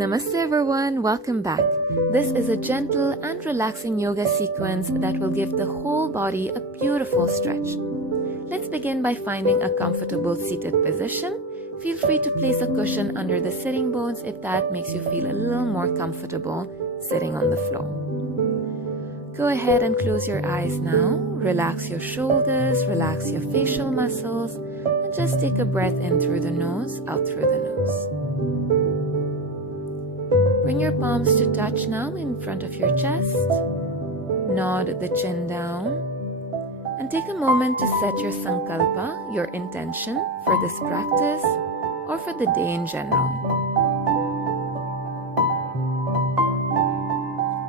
Namaste everyone, welcome back. This is a gentle and relaxing yoga sequence that will give the whole body a beautiful stretch. Let's begin by finding a comfortable seated position. Feel free to place a cushion under the sitting bones if that makes you feel a little more comfortable sitting on the floor. Go ahead and close your eyes now. Relax your shoulders, relax your facial muscles, and just take a breath in through the nose, out through the nose. Bring your palms to touch now in front of your chest. Nod the chin down. And take a moment to set your sankalpa, your intention for this practice or for the day in general.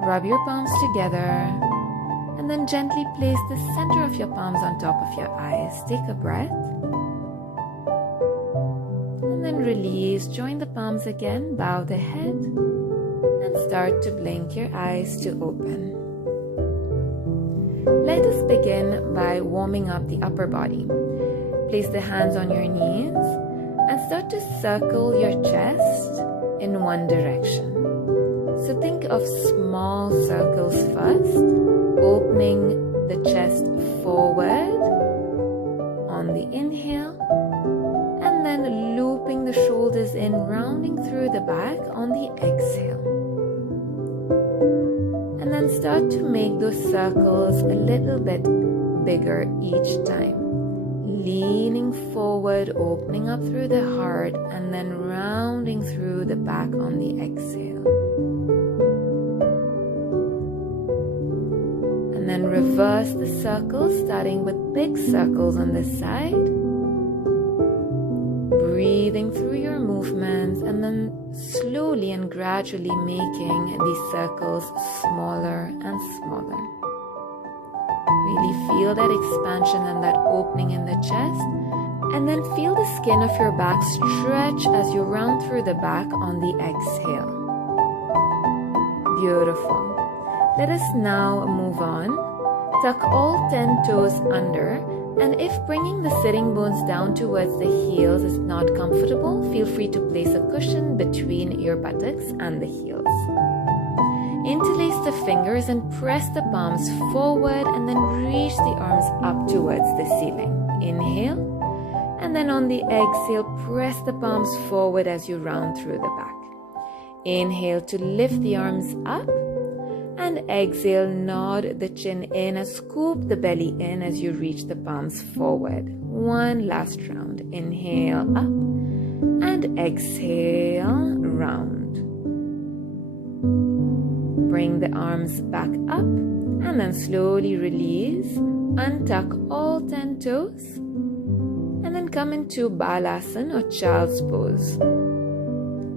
Rub your palms together and then gently place the center of your palms on top of your eyes. Take a breath. And then release. Join the palms again. Bow the head. And start to blink your eyes to open. Let us begin by warming up the upper body. Place the hands on your knees and start to circle your chest in one direction. So think of small circles first, opening the chest forward on the inhale, and then looping the shoulders in, rounding through the back on the exhale. And then start to make those circles a little bit bigger each time. Leaning forward, opening up through the heart, and then rounding through the back on the exhale. And then reverse the circles, starting with big circles on the side. Breathing through your movements and then slowly and gradually making these circles smaller and smaller. Really feel that expansion and that opening in the chest, and then feel the skin of your back stretch as you round through the back on the exhale. Beautiful. Let us now move on. Tuck all 10 toes under. And if bringing the sitting bones down towards the heels is not comfortable, feel free to place a cushion between your buttocks and the heels. Interlace the fingers and press the palms forward and then reach the arms up towards the ceiling. Inhale, and then on the exhale, press the palms forward as you round through the back. Inhale to lift the arms up. And exhale, nod the chin in and scoop the belly in as you reach the palms forward. One last round. Inhale up and exhale, round. Bring the arms back up and then slowly release. Untuck all 10 toes and then come into Balasana or Child's Pose.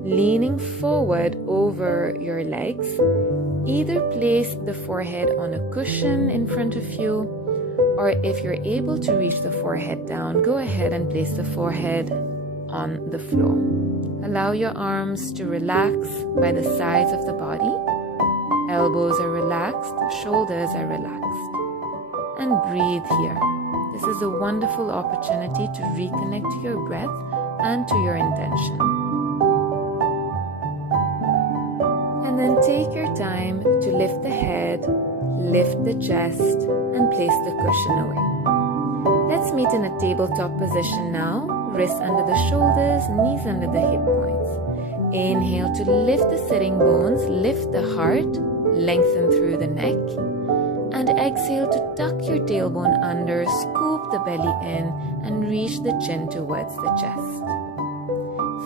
Leaning forward over your legs. Either place the forehead on a cushion in front of you, or if you're able to reach the forehead down, go ahead and place the forehead on the floor. Allow your arms to relax by the sides of the body. Elbows are relaxed, shoulders are relaxed. And breathe here. This is a wonderful opportunity to reconnect to your breath and to your intention. And then take your time to lift the head, lift the chest, and place the cushion away. Let's meet in a tabletop position now. Wrists under the shoulders, knees under the hip points. Inhale to lift the sitting bones, lift the heart, lengthen through the neck. And exhale to tuck your tailbone under, scoop the belly in, and reach the chin towards the chest.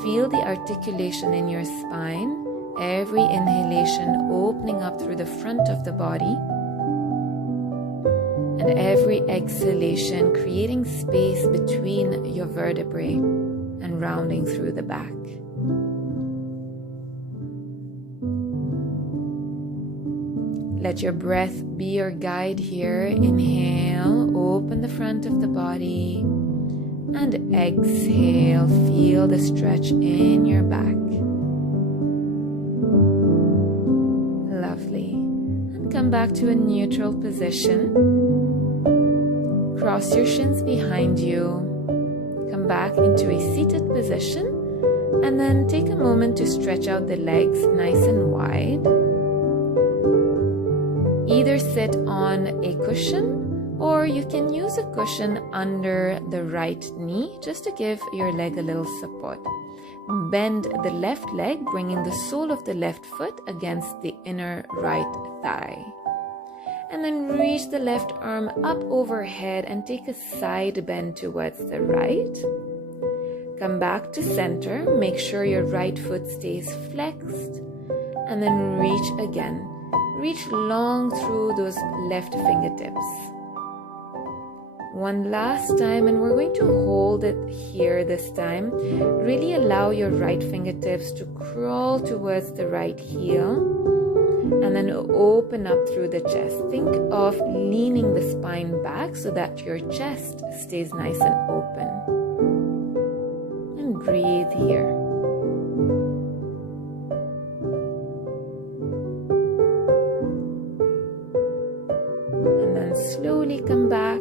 Feel the articulation in your spine. Every inhalation opening up through the front of the body, and every exhalation creating space between your vertebrae and rounding through the back. Let your breath be your guide here. Inhale, open the front of the body, and exhale, feel the stretch in your back. And come back to a neutral position. Cross your shins behind you. Come back into a seated position And then take a moment to stretch out the legs nice and wide. Either sit on a cushion, or you can use a cushion under the right knee just to give your leg a little support. Bend the left leg, bringing the sole of the left foot against the inner right thigh. And then reach the left arm up overhead and take a side bend towards the right. Come back to center, make sure your right foot stays flexed, and then reach again. Reach long through those left fingertips. One last time, and we're going to hold it here this time. Really allow your right fingertips to crawl towards the right heel, and then open up through the chest. Think of leaning the spine back so that your chest stays nice and open. And breathe here. And then slowly come back.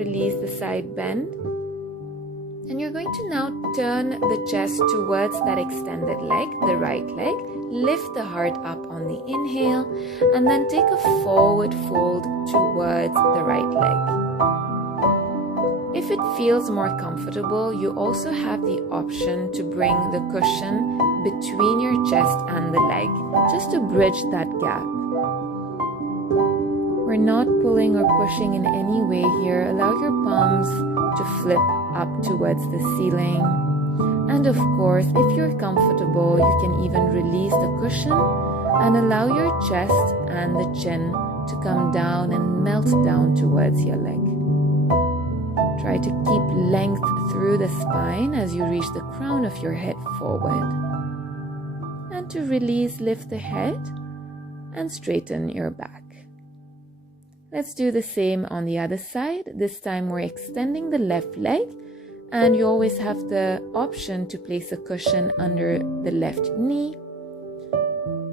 Release the side bend. And you're going to now turn the chest towards that extended leg, the right leg. Lift the heart up on the inhale, and then take a forward fold towards the right leg. If it feels more comfortable, you also have the option to bring the cushion between your chest and the leg, just to bridge that gap. We're not pulling or pushing in any way here. Allow your palms to flip up towards the ceiling. And of course, if you're comfortable, you can even release the cushion and allow your chest and the chin to come down and melt down towards your leg. Try to keep length through the spine as you reach the crown of your head forward. And to release, lift the head and straighten your back. Let's do the same on the other side. This time we're extending the left leg, and you always have the option to place a cushion under the left knee.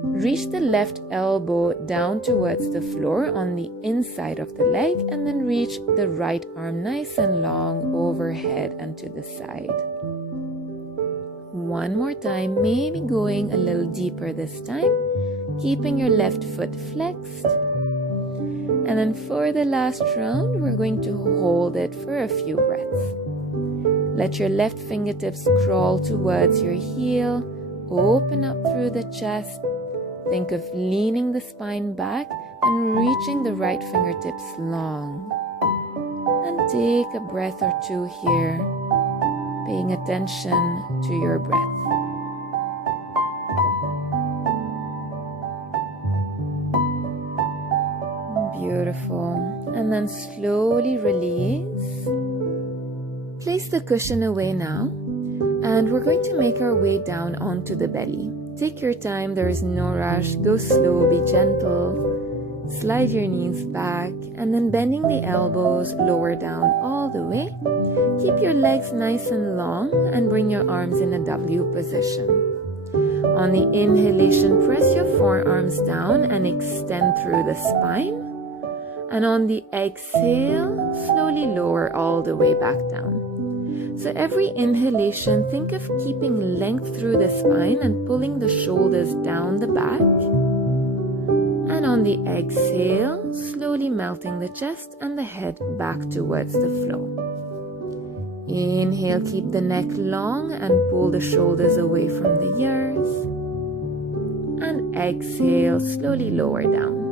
Reach the left elbow down towards the floor on the inside of the leg, and then reach the right arm nice and long overhead and to the side. One more time, maybe going a little deeper this time, keeping your left foot flexed. And then for the last round, we're going to hold it for a few breaths. Let your left fingertips crawl towards your heel, open up through the chest. Think of leaning the spine back and reaching the right fingertips long. And take a breath or two here, paying attention to your breath. Beautiful. And then slowly release. Place the cushion away now, and we're going to make our way down onto the belly. Take your time, there is no rush. Go slow, be gentle. Slide your knees back, and then bending the elbows, lower down all the way. Keep your legs nice and long, and bring your arms in a W position. On the inhalation, press your forearms down and extend through the spine. And on the exhale, slowly lower all the way back down. So every inhalation, think of keeping length through the spine and pulling the shoulders down the back. And on the exhale, slowly melting the chest and the head back towards the floor. Inhale, keep the neck long and pull the shoulders away from the ears. And exhale, slowly lower down.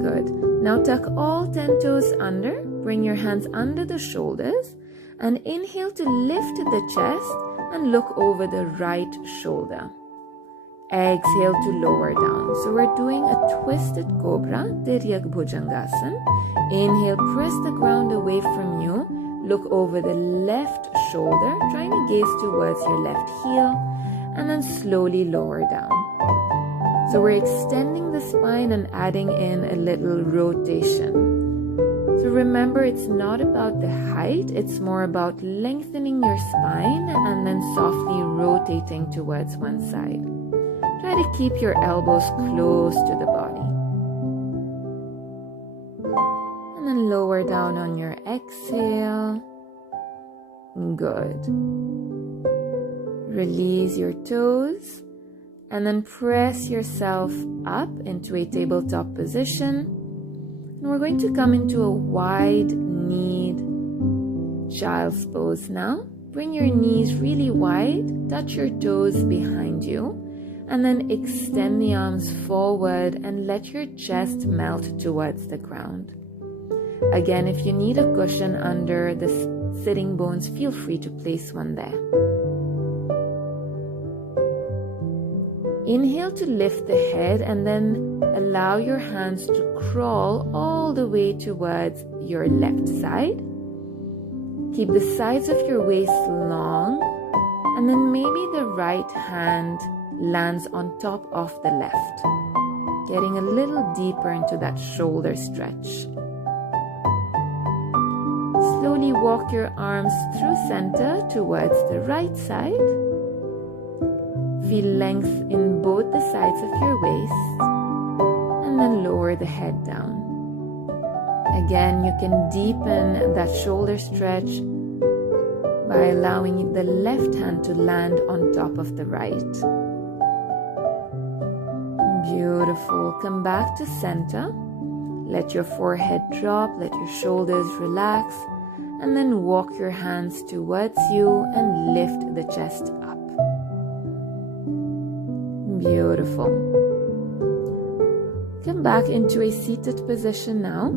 Good. Now tuck all 10 toes under. Bring your hands under the shoulders and inhale to lift the chest and look over the right shoulder. Exhale to lower down. So we're doing a twisted cobra, Tiryak Bhujangasana. Inhale, press the ground away from you. Look over the left shoulder, trying to gaze towards your left heel, and then slowly lower down. So we're extending the spine and adding in a little rotation. So remember, it's not about the height, it's more about lengthening your spine and then softly rotating towards one side. Try to keep your elbows close to the body. And then lower down on your exhale. Good. Release your toes and then press yourself up into a tabletop position. And we're going to come into a wide-kneed child's pose now. Bring your knees really wide, touch your toes behind you, and then extend the arms forward and let your chest melt towards the ground. Again, if you need a cushion under the sitting bones, feel free to place one there. Inhale to lift the head and then allow your hands to crawl all the way towards your left side. Keep the sides of your waist long, and then maybe the right hand lands on top of the left, getting a little deeper into that shoulder stretch. Slowly walk your arms through center towards the right side. Feel length in both the sides of your waist, and then lower the head down. Again, you can deepen that shoulder stretch by allowing the left hand to land on top of the right. Beautiful. Come back to center. Let your forehead drop, let your shoulders relax, and then walk your hands towards you and lift the chest up. Beautiful. Come back into a seated position now.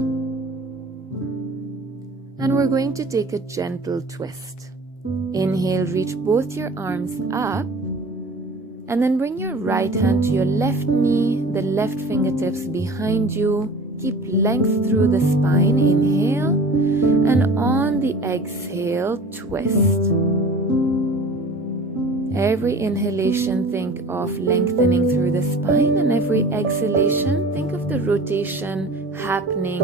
And we're going to take a gentle twist. Inhale, reach both your arms up. And then bring your right hand to your left knee, the left fingertips behind you. Keep length through the spine. Inhale. And on the exhale, twist. Every inhalation, think of lengthening through the spine. And every exhalation, think of the rotation happening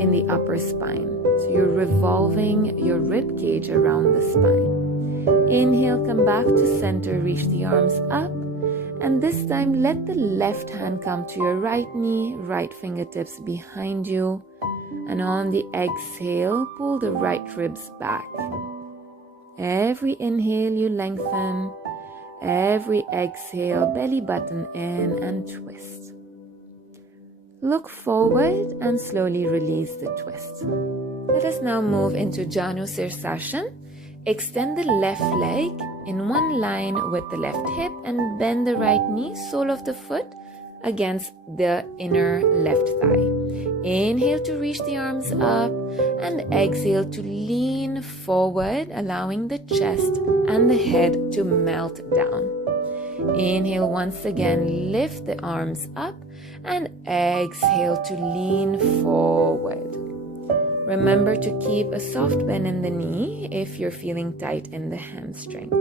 in the upper spine. So you're revolving your rib cage around the spine. Inhale, come back to center, reach the arms up. And this time, let the left hand come to your right knee, right fingertips behind you. And on the exhale, pull the right ribs back. Every inhale, you lengthen. Every exhale, belly button in and twist. Look forward and slowly release the twist. Let us now move into Janu Sirsasana. Extend the left leg in one line with the left hip and bend the right knee, sole of the foot, against the inner left thigh. Inhale to reach the arms up and exhale to lean forward, allowing the chest and the head to melt down. Inhale once again, lift the arms up and exhale to lean forward. Remember to keep a soft bend in the knee if you're feeling tight in the hamstrings.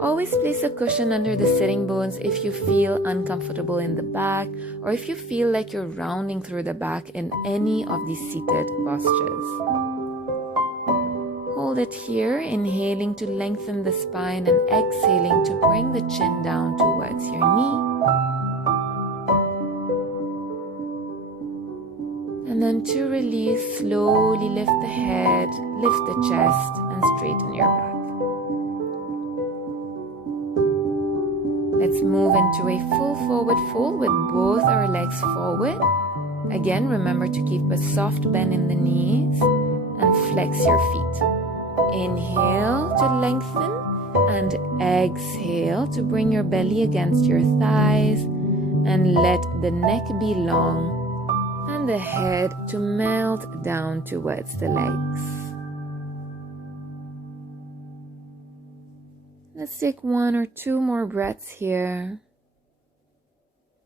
Always place a cushion under the sitting bones if you feel uncomfortable in the back or if you feel like you're rounding through the back in any of these seated postures. Hold it here, inhaling to lengthen the spine and exhaling to bring the chin down towards your knee. And then to release, slowly lift the head, lift the chest, and straighten your back. Let's move into a full forward fold with both our legs forward. Again, remember to keep a soft bend in the knees and flex your feet. Inhale to lengthen and exhale to bring your belly against your thighs and let the neck be long and the head to melt down towards the legs. Let's take 1 or 2 more breaths here.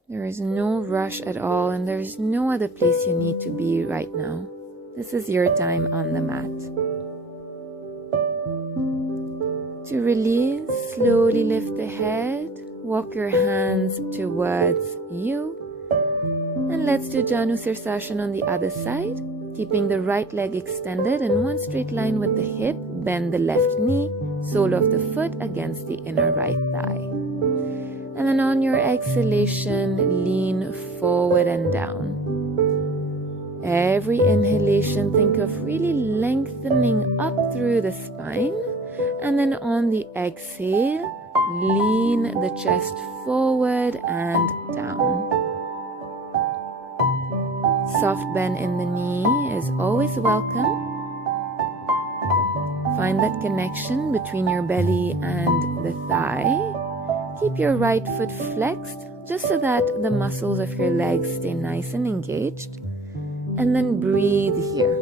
There is no rush at all, and there is no other place you need to be right now. This is your time on the mat. To release, slowly lift the head, walk your hands towards you. And let's do Janu Sirsasana on the other side. Keeping the right leg extended in one straight line with the hip, bend the left knee, sole of the foot against the inner right thigh. And then on your exhalation, lean forward and down. Every inhalation, think of really lengthening up through the spine. And then on the exhale, lean the chest forward and down. Soft bend in the knee is always welcome. Find that connection between your belly and the thigh. Keep your right foot flexed just so that the muscles of your legs stay nice and engaged. And then breathe here.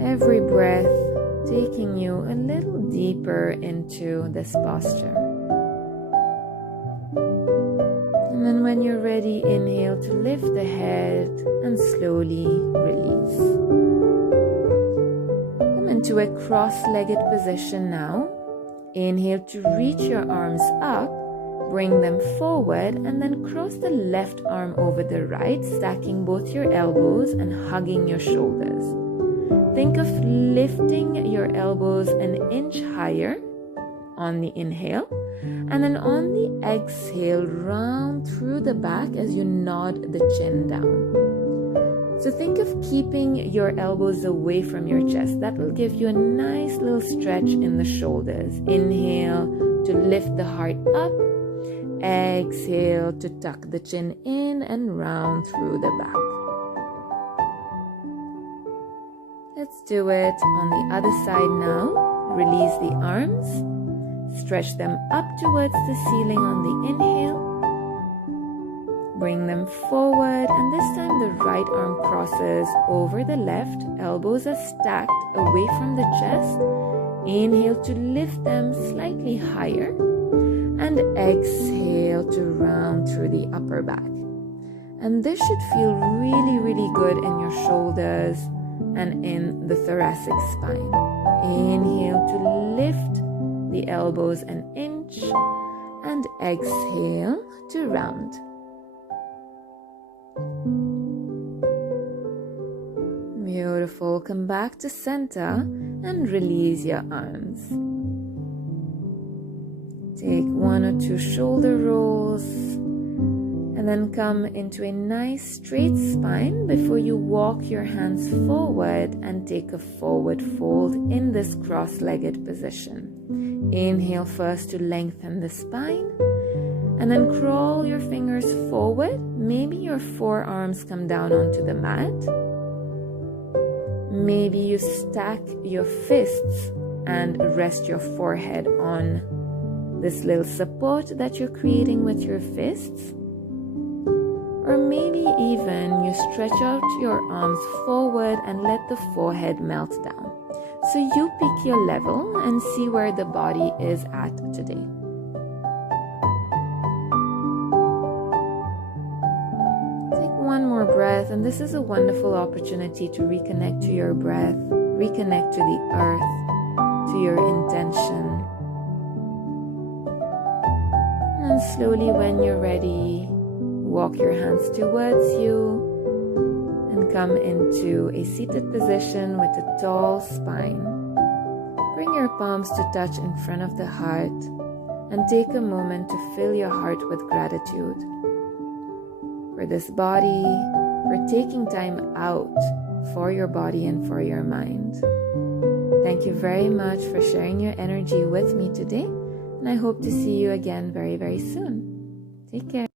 Every breath taking you a little deeper into this posture. And then when you're ready, inhale to lift the head and slowly release. Come into a cross-legged position now. Inhale to reach your arms up, bring them forward, and then cross the left arm over the right, stacking both your elbows and hugging your shoulders. Think of lifting your elbows an inch higher on the inhale, and then on the exhale, round through the back as you nod the chin down. So think of keeping your elbows away from your chest. That will give you a nice little stretch in the shoulders. Inhale to lift the heart up. Exhale to tuck the chin in and round through the back. Let's do it on the other side now. Release the arms. Stretch them up towards the ceiling on the inhale. Bring them forward, and this time the right arm crosses over the left. Elbows are stacked away from the chest. Inhale to lift them slightly higher. And exhale to round through the upper back. And this should feel really, really good in your shoulders and in the thoracic spine. Inhale to lift the elbows an inch and exhale to round. Beautiful. Come back to center and release your arms. Take 1 or 2 shoulder rolls and then come into a nice straight spine before you walk your hands forward and take a forward fold in this cross-legged position. Inhale first to lengthen the spine and then crawl your fingers forward. Maybe your forearms come down onto the mat. Maybe you stack your fists and rest your forehead on this little support that you're creating with your fists. Or maybe even you stretch out your arms forward and let the forehead melt down. So you pick your level and see where the body is at today. Take one more breath, and this is a wonderful opportunity to reconnect to your breath, reconnect to the earth, to your intention. And slowly, when you're ready, walk your hands towards you and come into a seated position with a tall spine. Bring your palms to touch in front of the heart and take a moment to fill your heart with gratitude for this body, for taking time out for your body and for your mind. Thank you very much for sharing your energy with me today. And I hope to see you again very, very soon. Take care.